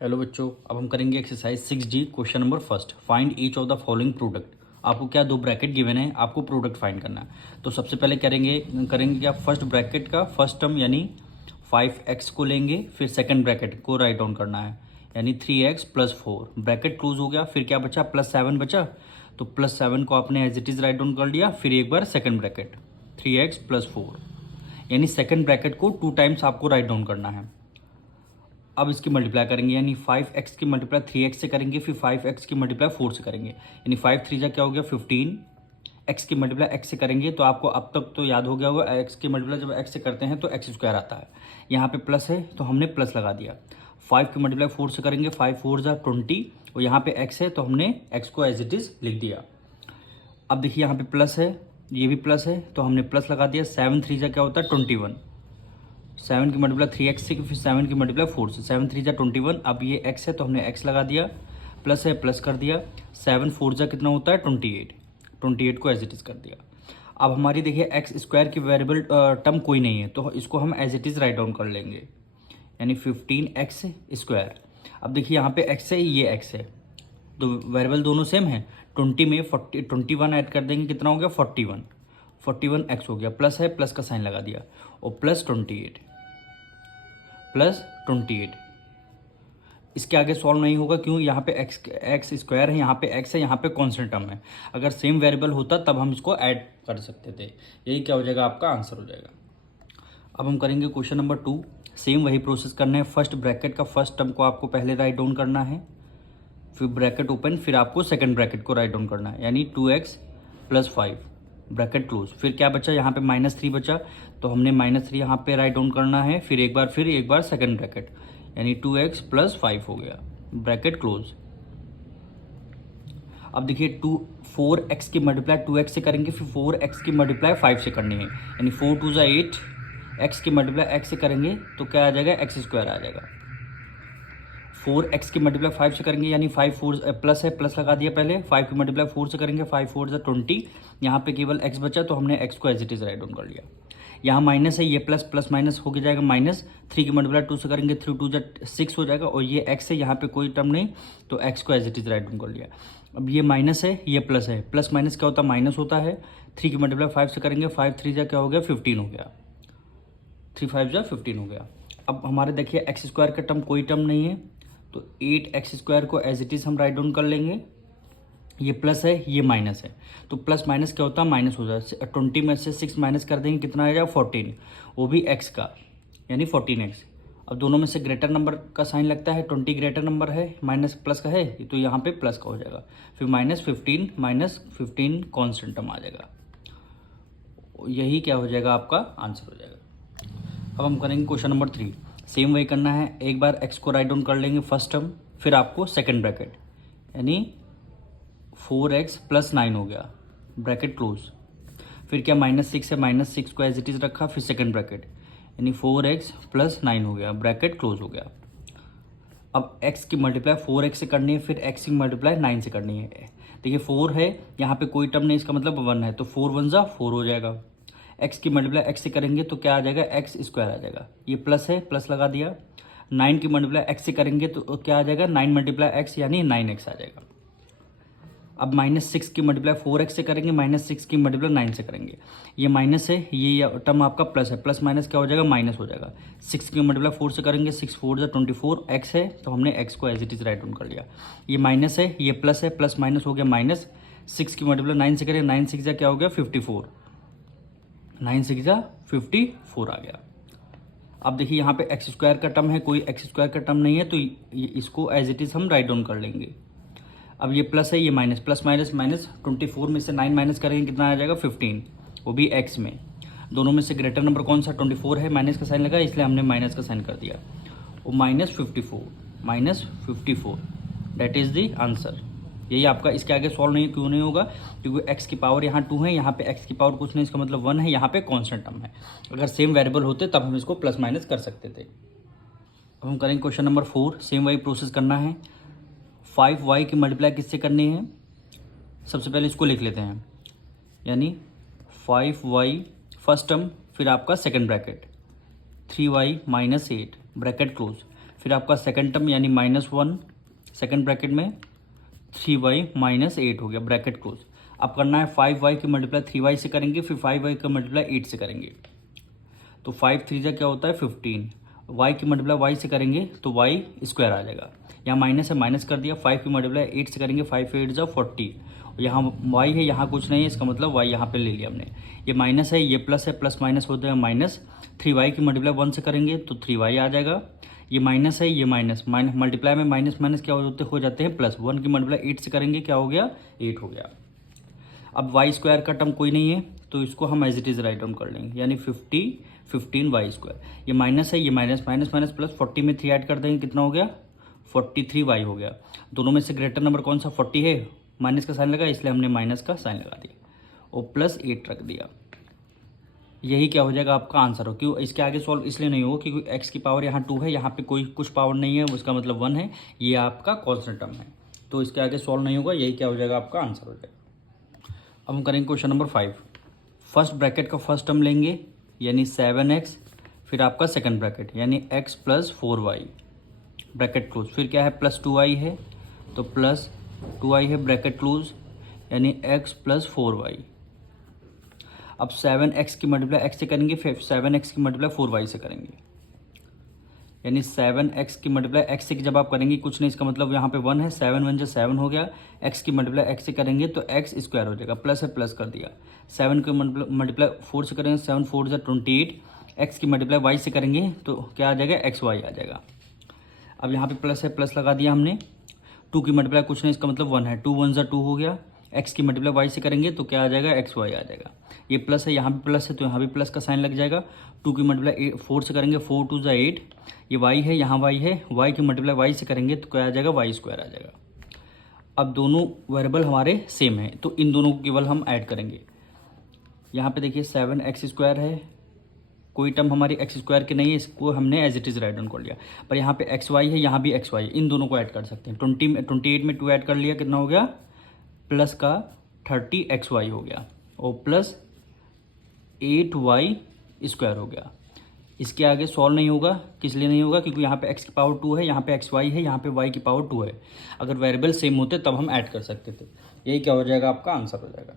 Hello बच्चों, अब हम करेंगे exercise 6D question number first. Find each of the following product. आपको क्या दो ब्रैकेट गिवन है, आपको प्रोडक्ट फाइंड करना है। तो सबसे पहले करेंगे क्या, फर्स्ट ब्रैकेट का फर्स्ट टर्म यानी 5x को लेंगे, फिर सेकंड ब्रैकेट को राइट डाउन करना है यानी 3x + 4। ब्रैकेट क्लोज हो गया, फिर क्या बचा, +7 बचा। तो +7 को आपने as it is write down कर लिया। फिर एक बार सेकंड ब्रैकेट 3x + 4 यानी सेकंड ब्रैकेट को 2 टाइम्स आपको राइट डाउन करना है। अब इसकी मल्टीप्लाई करेंगे यानी 5x की मल्टीप्लाई 3x से करेंगे, फिर 5x की मल्टीप्लाई 4 से करेंगे यानी 5 3 जा क्या हो गया 15। x की मल्टीप्लाई x से करेंगे तो आपको अब तक तो याद हो गया होगा, x की मल्टीप्लाई जब x से करते हैं तो x स्क्वायर आता है। यहाँ पे प्लस है तो हमने प्लस लगा दिया। 5 की मल्टीप्लाई 4 से करेंगे, 5 4 जा 20 और यहाँ पे x है तो हमने x को एज इट इज़ लिख दिया। अब देखिए यहाँ पे प्लस है, ये भी प्लस है तो हमने प्लस लगा दिया। 7 3 जा क्या होता है 21। 7 की मल्टीप्लाई 3x से, फिर 7 की मल्टीप्लाई 4 से, 7 3 जा 21। अब ये x है तो हमने x लगा दिया, प्लस है प्लस कर दिया। 7 4 जा कितना होता है 28, 28 को एज इट इज़ कर दिया। अब हमारी देखिए एक्स स्क्वायर की वेरिएबल टर्म कोई नहीं है तो इसको हम as it is write down कर लेंगे यानी 15x स्क्वायर। अब देखिए यहाँ पे x है, ये x है तो वेरिएबल दोनों सेम है। 20 में 21 ऐड कर देंगे, कितना हो गया 41, 41x हो गया। प्लस है प्लस का साइन लगा दिया और +28 +28। इसके आगे सॉल्व नहीं होगा, क्यों, यहाँ पे एक्स स्क्वायर है, यहाँ पे x है, यहाँ पे कॉन्स्टेंट टर्म है। अगर सेम वेरिएबल होता तब हम इसको ऐड कर सकते थे। यही क्या हो जाएगा, आपका आंसर हो जाएगा। अब हम करेंगे क्वेश्चन नंबर 2। सेम वही प्रोसेस करना है। फर्स्ट ब्रैकेट का फर्स्ट टर्म को आपको पहले राइट डाउन करना है, फिर ब्रैकेट ओपन, फिर आपको सेकंड ब्रैकेट को राइट डाउन करना है यानी 2x + 5 ब्रैकेट क्लोज। फिर क्या बचा, यहाँ पे -3 बचा तो हमने -3 यहाँ पे राइट डाउन करना है। फिर एक बार सेकंड ब्रैकेट यानी 2x + 5 हो गया, ब्रैकेट क्लोज। अब देखिए 4x की मल्टीप्लाई 2x से करेंगे, फिर 4x की मल्टीप्लाई 5 से करनी है यानी 4 2 जा 8। x की मल्टीप्लाई x से करेंगे तो क्या आ जाएगा, x स्क्वायर आ जाएगा। 4x की मल्टीप्लाई 5 से करेंगे यानी 5 4 प्लस है, प्लस लगा दिया पहले। 5 की मल्टीप्लाई 4 से करेंगे, 5 4 जा 20। यहाँ पे केवल x बचा तो हमने x को as it is write down कर लिया। यहाँ माइनस है, ये प्लस प्लस माइनस हो जाएगा माइनस। 3 की मल्टीप्लाई 2 से करेंगे, 3 2 जा 6 हो जाएगा और ये x है, यहाँ पे कोई टर्म नहीं तो x को as it is write down कर लिया। अब ये माइनस है, ये प्लस है, प्लस माइनस क्या होता है, माइनस होता है। 3 की मल्टीप्लाई 5 से करेंगे, 5 3 जा क्या हो गया 15 हो गया, 3 5 जा 15 हो गया। अब हमारे देखिए एक्स स्क्वायर का टर्म कोई टर्म नहीं है तो 8x स्क्वायर को एज इट इज़ हम राइट डाउन कर लेंगे। ये प्लस है, ये माइनस है तो प्लस माइनस क्या होता है, माइनस हो जाता है। 20 में से 6 माइनस कर देंगे, कितना आ जाएगा 14, वो भी x का यानी 14x। अब दोनों में से ग्रेटर नंबर का साइन लगता है, 20 ग्रेटर नंबर है, माइनस प्लस का है तो यहाँ पे प्लस का हो जाएगा। फिर -15 कॉन्स्टेंट टर्म आ जाएगा। यही क्या हो जाएगा, आपका आंसर हो जाएगा। अब हम करेंगे क्वेश्चन नंबर 3। सेम वही करना है, एक बार x को राइट डाउन कर लेंगे फर्स्ट टर्म, फिर आपको सेकंड ब्रैकेट यानी 4x + 9 हो गया, ब्रैकेट क्लोज। फिर क्या -6 है, -6 को एज इट इज़ रखा, फिर सेकंड ब्रैकेट यानी 4x + 9 हो गया, ब्रैकेट क्लोज हो गया। अब x की मल्टीप्लाई 4x से करनी है, फिर x की मल्टीप्लाई 9 से करनी है। देखिए 4 है, यहाँ पे कोई टर्म नहीं, इसका मतलब 1 है तो 4 1 जा 4 हो जाएगा। x की मल्टीप्लाई x से करेंगे तो क्या आ जाएगा, x स्क्वायर आ जाएगा। ये प्लस है, प्लस लगा दिया। 9 की मल्टीप्लाई x से करेंगे तो क्या आ जाएगा, 9 × x यानी 9x आ जाएगा। अब -6 की मल्टीप्लाई 4x से करेंगे, -6 की मल्टीप्लाई 9 से करेंगे। ये माइनस है, ये टर्म आपका प्लस है, प्लस माइनस क्या हो जाएगा, माइनस हो जाएगा। 6 की मल्टीप्लाई 4 से करेंगे, 6 4 जा 24, x है तो हमने x को as it is write down कर लिया। ये माइनस है, ये प्लस है, प्लस माइनस हो गया माइनस। 6 की मल्टीप्लाई 9 से करेंगे, 9 6 जा क्या हो गया 54, 9 6 जा 54 आ गया। अब देखिए यहाँ पे एक्स स्क्वायर का टर्म है, कोई एक्स स्क्वायर का टर्म नहीं है तो इसको एज इट इज़ हम राइट डाउन कर लेंगे। अब ये प्लस है, ये माइनस, प्लस माइनस माइनस। 24 में से 9 माइनस करेंगे, कितना आ जाएगा 15, वो भी x में। दोनों में से ग्रेटर नंबर कौन सा, 24 है, माइनस का साइन लगा इसलिए हमने माइनस का साइन कर दिया। वो -54 दैट इज़ द आंसर। यही आपका, इसके आगे सॉल्व नहीं क्यों नहीं होगा, क्योंकि x की पावर यहाँ 2 है, यहाँ पे x की पावर कुछ नहीं, इसका मतलब 1 है, यहाँ पे कॉन्स्टेंट टर्म है। अगर सेम वेरिएबल होते तब हम इसको प्लस माइनस कर सकते थे। अब हम करेंगे क्वेश्चन नंबर 4। सेम वही प्रोसेस करना है। 5y की मल्टीप्लाई किससे करनी है, सबसे पहले इसको लिख लेते हैं यानी 5y फर्स्ट टर्म, फिर आपका second bracket 3y - 8 bracket close. फिर आपका सेकंड टर्म यानी -1 सेकंड ब्रैकेट में 3y माइनस 8 हो गया, ब्रैकेट क्लोज। अब करना है 5y की मल्टीप्लाई 3y से करेंगे, फिर 5y का मल्टीप्लाई 8 से करेंगे। तो 5 3 जा क्या होता है 15, y की मल्टीप्लाई y से करेंगे तो y स्क्वायर आ जाएगा। यहाँ माइनस है, माइनस कर दिया। 5 की मल्टीप्लाई 8 से करेंगे, 5 8 जा 40। यहाँ y है, यहाँ कुछ नहीं है, इसका मतलब y यहाँ पे ले लिया हमने। ये माइनस है, ये प्लस है, प्लस माइनस होता है माइनस। 3y की मल्टीप्लाई 1 से करेंगे तो 3y आ जाएगा। ये माइनस है, ये माइनस माइनस मल्टीप्लाई में माइनस माइनस क्या हो जाते हैं प्लस। 1 की मल्टीप्लाई 8 से करेंगे, क्या हो गया 8 हो गया। अब वाई स्क्वायर का टर्म कोई नहीं है तो इसको हम as it is write down कर लेंगे, यानी 15 वाई स्क्वायर। ये माइनस है, ये माइनस माइनस माइनस प्लस 40 में 3 ऐड कर देंगे, कितना हो गया 43 वाई हो गया। दोनों में से ग्रेटर नंबर कौन सा 40 है, माइनस का साइन लगा इसलिए हमने माइनस का साइन लगा दिया और प्लस 8 रख दिया। यही क्या हो जाएगा आपका आंसर हो। क्यों इसके आगे सॉल्व इसलिए नहीं होगा क्योंकि x की पावर यहाँ 2 है, यहाँ पे कोई कुछ पावर नहीं है, उसका मतलब 1 है, ये आपका कॉन्स्टेंट टर्म है, तो इसके आगे सॉल्व नहीं होगा। यही क्या हो जाएगा आपका आंसर हो जाएगा। अब हम करेंगे क्वेश्चन नंबर 5। फर्स्ट ब्रैकेट का फर्स्ट टर्म लेंगे यानी 7x, फिर आपका सेकंड ब्रैकेट यानी x plus 4y bracket close, फिर क्या है प्लस 2y है तो प्लस 2y है ब्रैकेट क्लोज यानी x प्लस 4y। अब 7x की मल्टीप्लाई x से करेंगे, फिर 7x की मल्टीप्लाई 4y से करेंगे, यानी 7x की मल्टीप्लाई x से जब आप करेंगे कुछ नहीं, इसका मतलब यहाँ पे 1 है, 7 1 जा 7 हो गया। x की मल्टीप्लाई x से करेंगे तो x स्क्वायर हो जाएगा, प्लस है प्लस कर दिया। 7 की मल्टीप्लाई 4 से करेंगे, 7 4 जा 28। x की मल्टीप्लाई y से करेंगे तो क्या आ जाएगा xy आ जाएगा। अब यहाँ पे प्लस है, प्लस लगा दिया हमने। 2 की मल्टीप्लाई कुछ नहीं, इसका मतलब 1 है, 2 1 जा 2 हो गया। x की मल्टीप्लाई y से करेंगे तो क्या आ जाएगा xy आ जाएगा। ये प्लस है, यहाँ पे प्लस है तो यहाँ भी प्लस का साइन लग जाएगा। 2 की मल्टीप्लाई 4 से करेंगे, 4 2 जा 8। ये y है, यहाँ y है, y की मल्टीप्लाई y से करेंगे तो क्या आ जाएगा y स्क्वायर आ जाएगा। अब दोनों वेरिएबल हमारे सेम हैं तो इन दोनों को केवल हम ऐड करेंगे। यहाँ पे देखिए 7x स्क्वायर है, कोई टर्म हमारी एक्स स्क्वायर की नहीं है, इसको हमने as it is write down कर लिया। पर यहाँ पे एक्स वाई है, यहाँ भी एक्स वाई है, इन दोनों को ऐड कर सकते हैं। 28 में 2 ऐड कर लिया, कितना हो गया प्लस का 30 एक्स वाई हो गया और प्लस 8 वाई स्क्वायर हो गया। इसके आगे सॉल्व नहीं होगा, किस लिए नहीं होगा क्योंकि यहाँ पे x की पावर 2 है, यहाँ पे एक्स वाई है, यहाँ पे y की पावर 2 है। अगर वेरिएबल सेम होते तब हम ऐड कर सकते थे। यही क्या हो जाएगा आपका आंसर हो जाएगा।